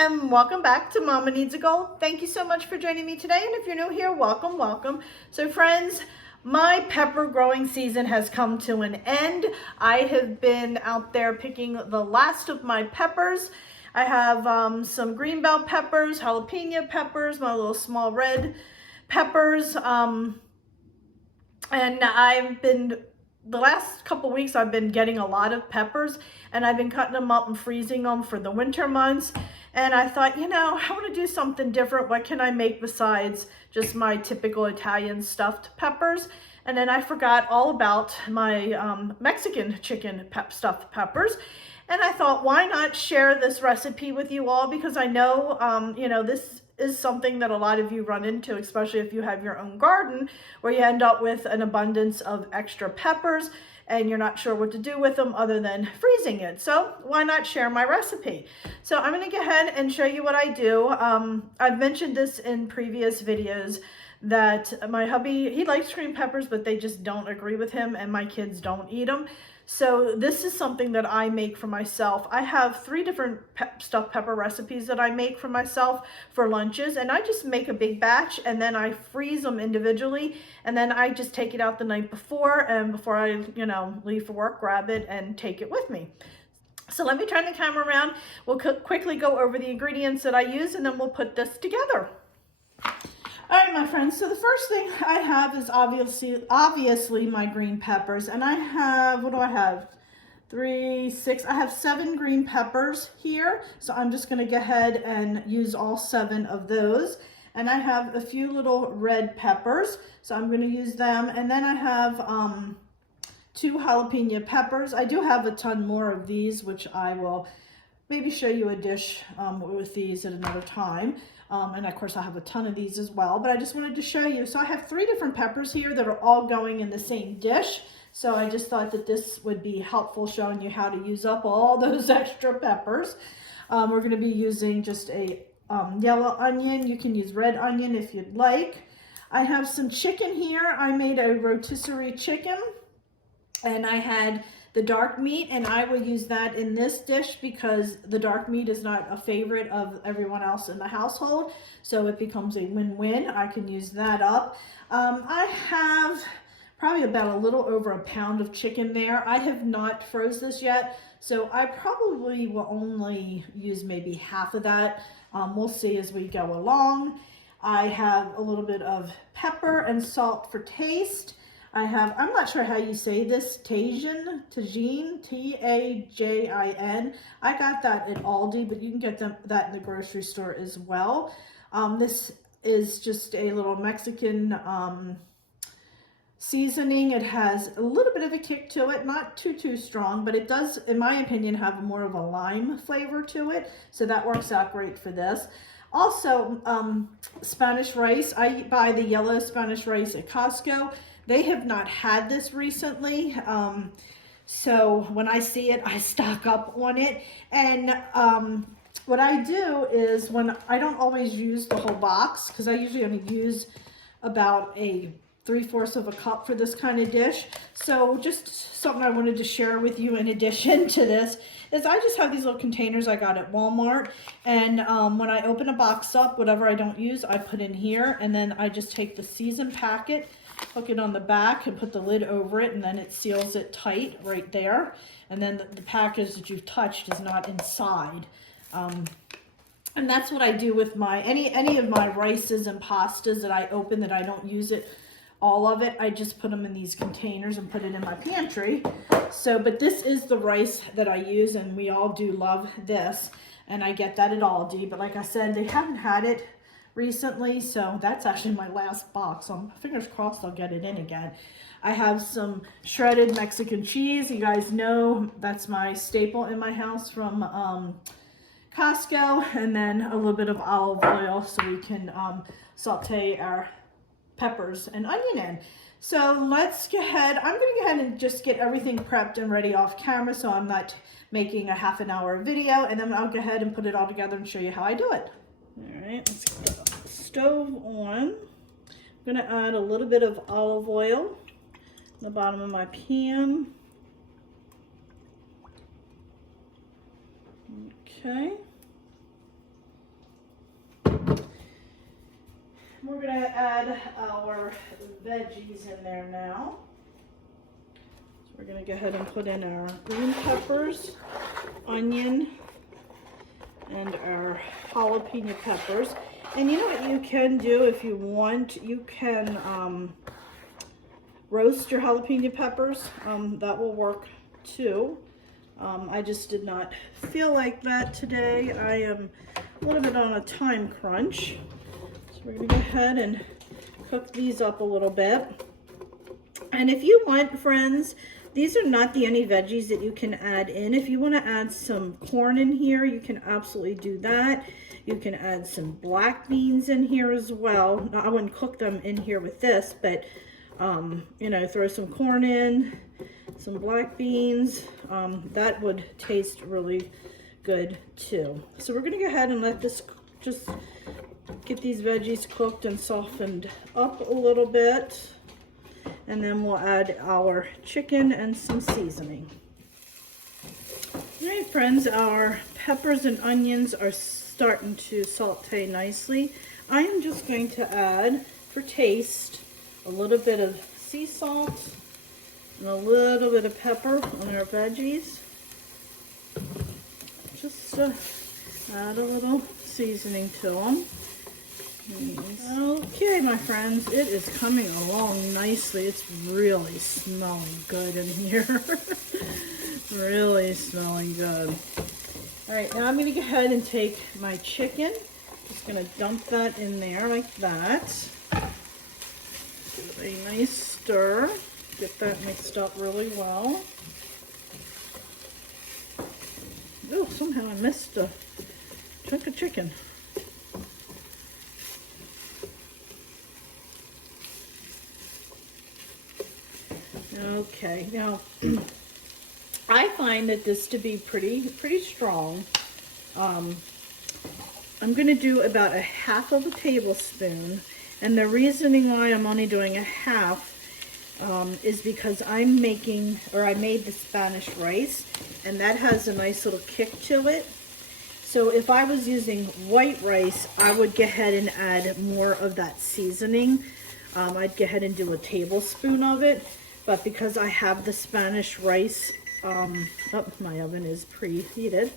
and welcome back to Mama Needs a Goal. Thank you so much for joining me today, and if you're new here, welcome, welcome. So friends, my pepper growing season has come to an end. I have been out there picking the last of my peppers. I have some green bell peppers, jalapeno peppers, my little small red peppers, and the last couple weeks I've been getting a lot of peppers, and I've been cutting them up and freezing them for the winter months. And I thought, you know, I want to do something different. What can I make besides just my typical Italian stuffed peppers? And then I forgot all about my Mexican chicken stuffed peppers. And I thought, why not share this recipe with you all? Because I know, you know, this is something that a lot of you run into, especially if you have your own garden, where you end up with an abundance of extra peppers and you're not sure what to do with them other than freezing it. So why not share my recipe? So I'm gonna go ahead and show you what I do. I've mentioned this in previous videos that my hubby, he likes green peppers, but they just don't agree with him, and my kids don't eat them. So this is something that I make for myself. I have 3 different stuffed pepper recipes that I make for myself for lunches, and I just make a big batch and then I freeze them individually, and then I just take it out the night before, and before I, you know, leave for work, grab it and take it with me. So let me turn the camera around. We'll quickly go over the ingredients that I use, and then we'll put this together. All right, my friends, so the first thing I have is obviously my green peppers, and I have, what do I have? 3, 6, I have 7 green peppers here, so I'm just gonna go ahead and use all 7 of those. And I have a few little red peppers, so I'm gonna use them. And then I have 2 jalapeno peppers. I do have a ton more of these, which I will maybe show you a dish with these at another time. And of course I have a ton of these as well, but I just wanted to show you. So I have 3 different peppers here that are all going in the same dish. So I just thought that this would be helpful, showing you how to use up all those extra peppers. We're going to be using just a yellow onion. You can use red onion if you'd like. I have some chicken here. I made a rotisserie chicken, and I had the dark meat, and I will use that in this dish because the dark meat is not a favorite of everyone else in the household, so it becomes a win-win. I can use that up. I have probably about a little over a pound of chicken there. I have not froze this yet, so I probably will only use maybe half of that. We'll see as we go along. I have a little bit of pepper and salt for taste. I have, I'm not sure how you say this, Tajin, T-A-J-I-N. I got that at Aldi, but you can get that in the grocery store as well. This is just a little Mexican seasoning. It has a little bit of a kick to it, not too strong, but it does, in my opinion, have more of a lime flavor to it. So that works out great for this. Also, Spanish rice. I buy the yellow Spanish rice at Costco. They have not had this recently, so when I see it, I stock up on it. And what I do is, when I don't always use the whole box, because I usually only use about a 3/4 of a cup for this kind of dish. So just something I wanted to share with you in addition to this is I just have these little containers I got at Walmart, and when I open a box up, whatever I don't use, I put in here, and then I just take the seasoned packet, hook it on the back, and put the lid over it, and then it seals it tight right there. And then the package that you've touched is not inside. And that's what I do with my any of my rices and pastas that I open that I don't use it, all of it, I just put them in these containers and put it in my pantry. So, but this is the rice that I use, and we all do love this, and I get that at Aldi. But like I said, they haven't had it recently, so that's actually my last box. So fingers crossed I'll get it in again. I have some shredded Mexican cheese. You guys know that's my staple in my house from Costco, and then a little bit of olive oil so we can saute our peppers and onion in. So let's go ahead. I'm going to go ahead and just get everything prepped and ready off camera, so I'm not making a half an hour video, and then I'll go ahead and put it all together and show you how I do it. All right, let's get the stove on. I'm going to add a little bit of olive oil in the bottom of my pan. Okay. We're going to add our veggies in there now. So we're going to go ahead and put in our green peppers, onion, and our jalapeno peppers. And you know what you can do if you want? You can roast your jalapeno peppers. That will work too. I just did not feel like that today. I am a little bit on a time crunch. So we're going to go ahead and cook these up a little bit. And if you want, friends, these are not the only veggies that you can add in. If you want to add some corn in here, you can absolutely do that. You can add some black beans in here as well. Now, I wouldn't cook them in here with this, but you know, throw some corn in, some black beans. That would taste really good too. So we're going to go ahead and let this just get these veggies cooked and softened up a little bit. And then we'll add our chicken and some seasoning. All right, friends, our peppers and onions are starting to saute nicely. I am just going to add, for taste, a little bit of sea salt and a little bit of pepper on our veggies. Just add a little seasoning to them. Okay, my friends, it is coming along nicely. It's really smelling good in here. Really smelling good. All right, now I'm going to go ahead and take my chicken. Just going to dump that in there like that. Give it a nice stir. Get that mixed up really well. Oh, somehow I missed a chunk of chicken. Okay, now I find that this to be pretty strong. I'm going to do about a half of a tablespoon, and the reasoning why I'm only doing a half is because I made the Spanish rice, and that has a nice little kick to it. So if I was using white rice, I would go ahead and add more of that seasoning. I'd go ahead and do a tablespoon of it. But because I have the Spanish rice, my oven is preheated.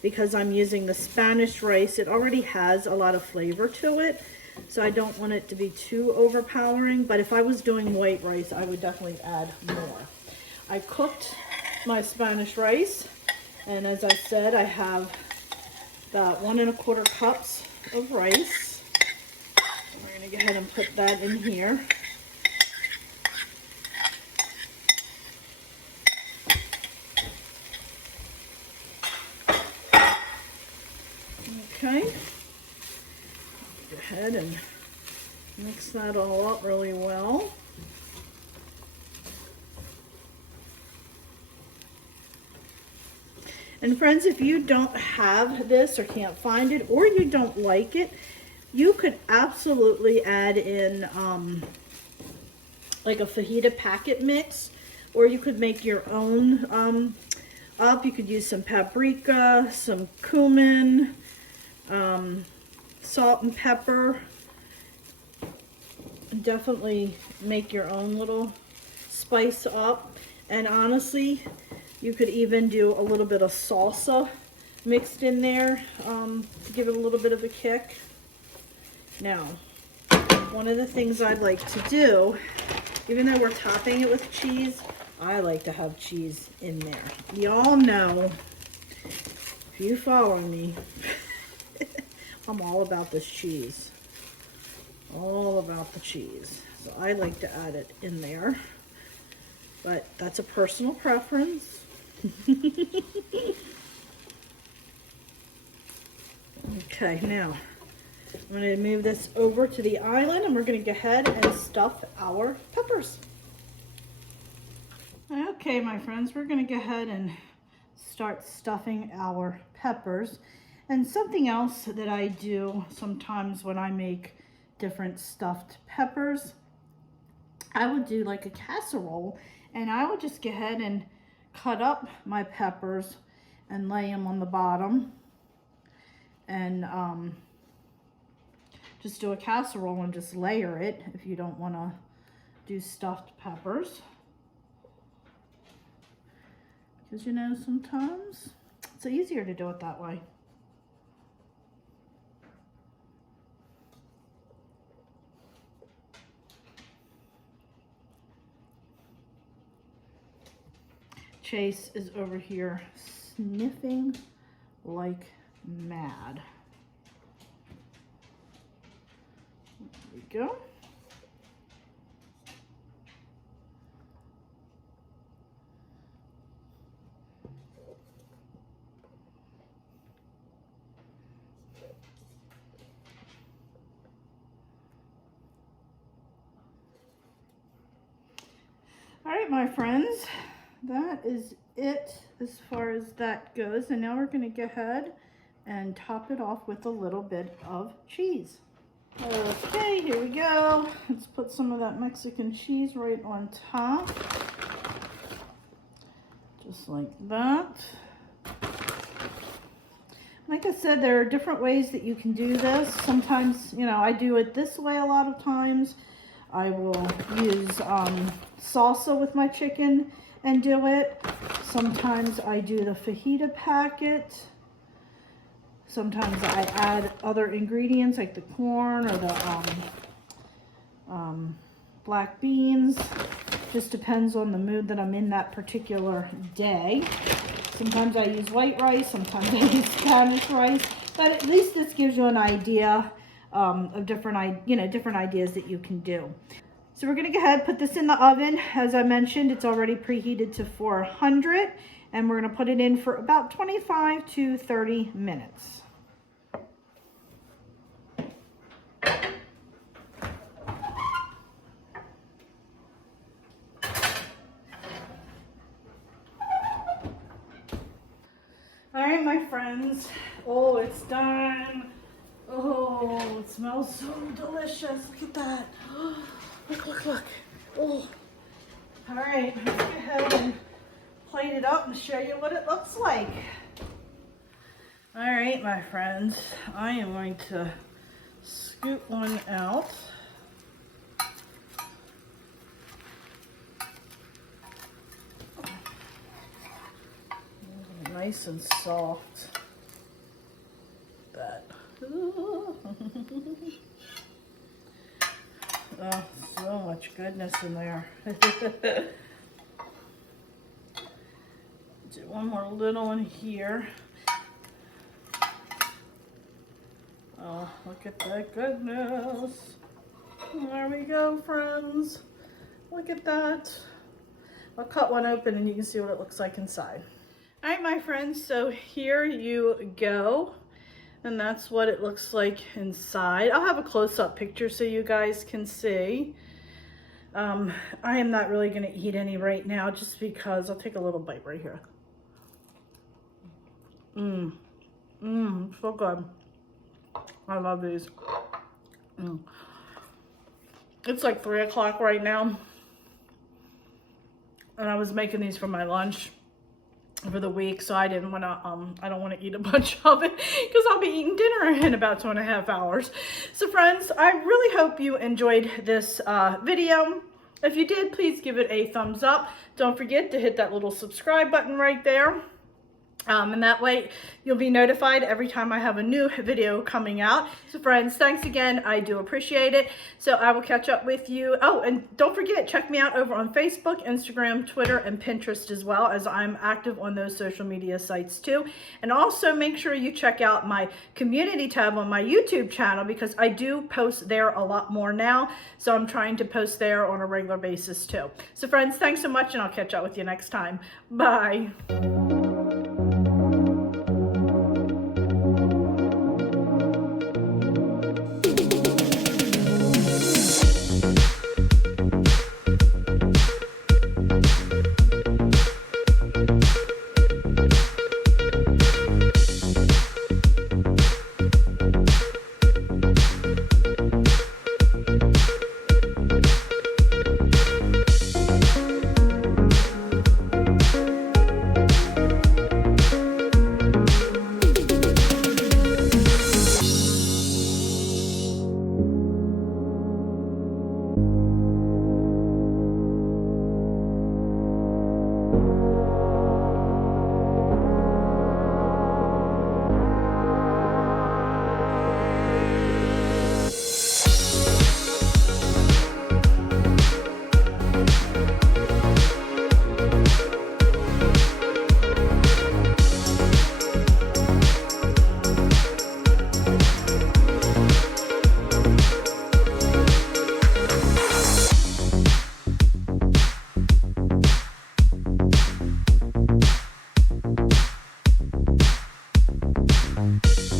Because I'm using the Spanish rice, it already has a lot of flavor to it. So I don't want it to be too overpowering. But if I was doing white rice, I would definitely add more. I cooked my Spanish rice. And as I said, I have about 1 1/4 cups of rice. We're going to go ahead and put that in here. Okay, go ahead and mix that all up really well. And friends, if you don't have this or can't find it, or you don't like it, you could absolutely add in like a fajita packet mix, or you could make your own up. You could use some paprika, some cumin, salt and pepper. Definitely make your own little spice up. And honestly, you could even do a little bit of salsa mixed in there to give it a little bit of a kick. Now, one of the things I'd like to do, even though we're topping it with cheese, I like to have cheese in there. Y'all know, if you follow me, I'm all about this cheese. All about the cheese. So I like to add it in there. But that's a personal preference. Okay, now I'm going to move this over to the island, and we're going to go ahead and stuff our peppers. Okay, my friends, we're going to go ahead and start stuffing our peppers. And something else that I do sometimes when I make different stuffed peppers, I would do like a casserole, and I would just go ahead and cut up my peppers and lay them on the bottom, and just do a casserole and just layer it if you don't want to do stuffed peppers. Because you know, sometimes it's easier to do it that way. Chase is over here sniffing like mad. There we go. All right, my friends, that is it as far as that goes. And now we're going to go ahead and top it off with a little bit of cheese. Okay, here we go. Let's put some of that Mexican cheese right on top. Just like that. Like I said, there are different ways that you can do this. Sometimes, you know, I do it this way a lot of times. I will use salsa with my chicken and do it. Sometimes I do the fajita packet. Sometimes I add other ingredients like the corn or the black beans. Just depends on the mood that I'm in that particular day. Sometimes I use white rice, sometimes I use Spanish rice, but at least this gives you an idea of different ideas that you can do. So we're going to go ahead and put this in the oven. As I mentioned, it's already preheated to 400, and we're going to put it in for about 25 to 30 minutes. All right, my friends. Oh, it's done. Oh, it smells so delicious. Look at that. Look, look, look. Oh. All right, let's go ahead and plate it up and show you what it looks like. All right, my friends, I am going to scoop one out. Nice and soft. That. Oh, so much goodness in there. Do one more little one here. Oh, look at that goodness. There we go, friends. Look at that. I'll cut one open and you can see what it looks like inside. All right, my friends, so here you go. And that's what it looks like inside. I'll have a close-up picture so you guys can see. I am not really going to eat any right now just because. I'll take a little bite right here. So good. I love these. It's like 3 o'clock right now. And I was making these for my lunch for the week, so I didn't want to I don't want to eat a bunch of it because I'll be eating dinner in about 2.5 hours. So friends, I really hope you enjoyed this video. If you did, please give it a thumbs up. Don't forget to hit that little subscribe button right there. And that way you'll be notified every time I have a new video coming out. So friends, thanks again. I do appreciate it. So I will catch up with you. Oh, and don't forget, check me out over on Facebook, Instagram, Twitter, and Pinterest as well, as I'm active on those social media sites too. And also make sure you check out my community tab on my YouTube channel because I do post there a lot more now. So I'm trying to post there on a regular basis too. So friends, thanks so much, and I'll catch up with you next time. Bye. Bye.